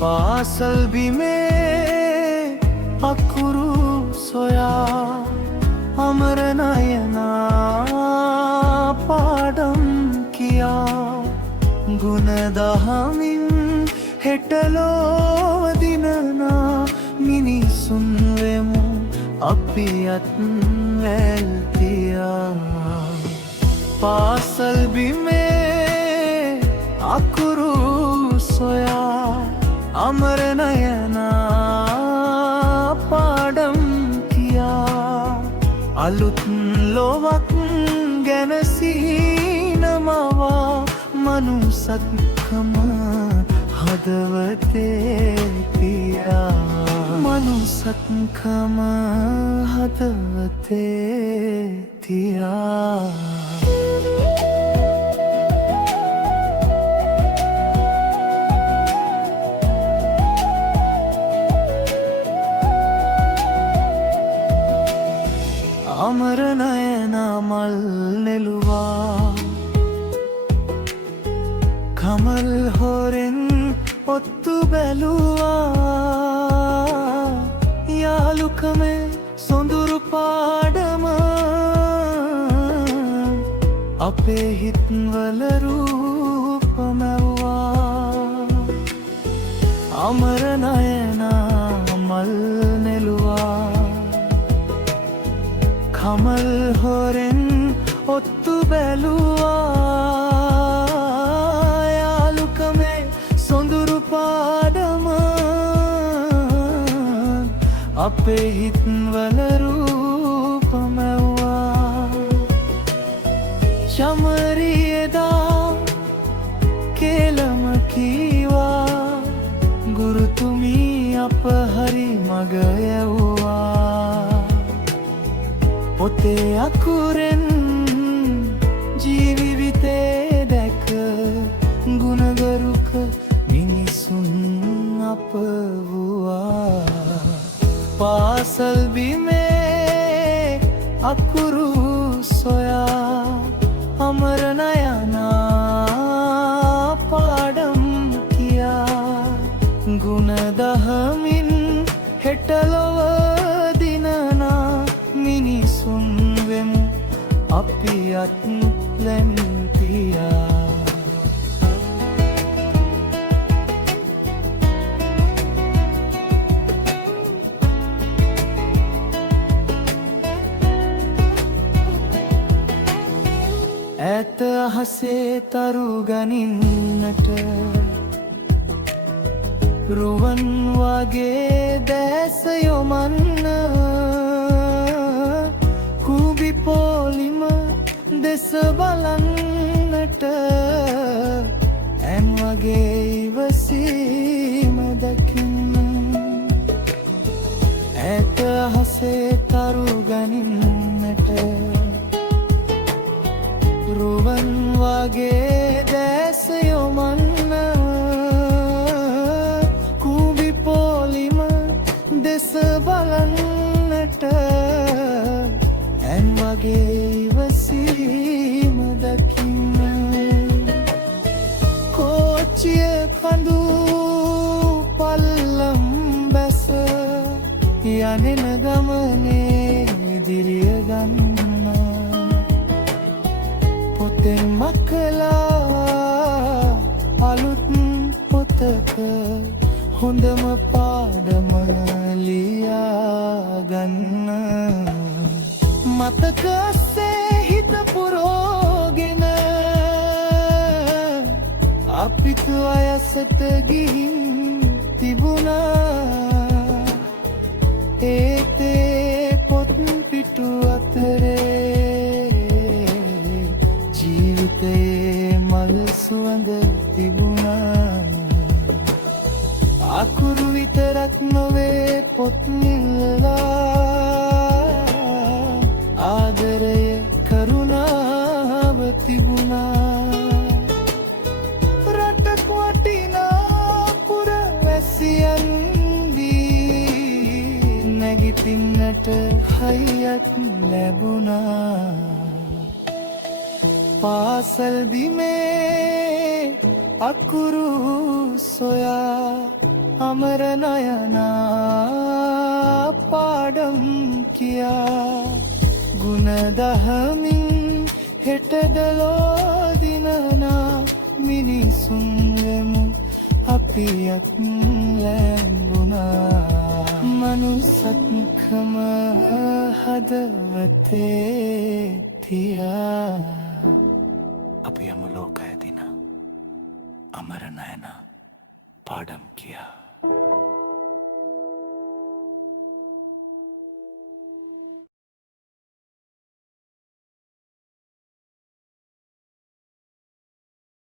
පාසල් බිමේ අකුරු සොයා අමර නයනා පාඩම් කියා ගුණ දහමින් හෙටලෝ දිනනා මිනිසුන් වෙමු අපියත් වැල්තියා පාසල් බිමේ අකුරු සොයා අමර නයනා පාඩම් කියා අලුත් ලොවක් ගැන සිහිනමවා මනුසත්කම හදවතේ තියා මනුසත්කම හදවතේ තියා අමර නයනා මල් නෙළුවා කමල් හොරෙන් ඔත්තු බැලුවා යාළුකමේ සොඳුරු පාඩම අපේ හිත්වල රූපමැව්වා අමර නයනා මල් නෙළුවා කමල් හොරෙන් ඔත්තු බැලුවා යාළුකමේ සොඳුරු පාඩම අපේ හිත්වල රූපමැව්වා චමරියදා කෙලම කීවා ගුරුතුමී අප හරි මග යැව්වා පොතේ අකුරෙන් ජීවිතේ දැක ගුණගරුක මිනිසුන් අප වූවා පාසල් බිමේ අකුරු සොයා අමර නයනා පාඩම් කියා ගුණ දහමින් හෙටලොව දිනනා මිනිසුන් වෙමු අපියත් ලැම්තියා ඇත අහසේ තරු ගනින්නට රුවන් වගේ දැස යොමන්න කුබි පොලිම දෙස බලන්නට ඇන් වගේ ඉවසීම දකින්න ඇත අහසේ තරු ගනින්නට රුවන් වගේ දැස යොමන්න කුබි පොලිම දෙස බලන්නට ඇන් වගේ ඉවසීම දකින්න කෝච්චිය කඳු පල්ලම් බැස යනෙන ගමනේ දිරිය ගන්න පොතෙන් මකලා අලුත් පොතක හොඳම පාඩම ලියා ගන්න මතකසේ හිත පුරෝගෙන අපිට වයසට ගිහින් තිබුණා ඒතේ පොත් පිටු අතරේ ජීවිතයේ මල් සුවඳ තිබුණා අකුරු විතරක් නොවේ පොත් නිල්ලා ආදරය කරුණාව තිබුණා රටක් වටිනා පුරවැසියන්ගේ නැගිටින්නට හයියක් ලැබුණා පාසල් බිමේ අකුරු සොයා අමර නයනා පාඩම් කියා ගුණ දහමින් හෙටද ලෝදිනනා මිනිසුන් වෙමු අපියක් ලැඹුණා මනුස්සත්කම හදවතේ තියා අපි යමු ලෝකය දින අමර නයනා පාඩම් කියා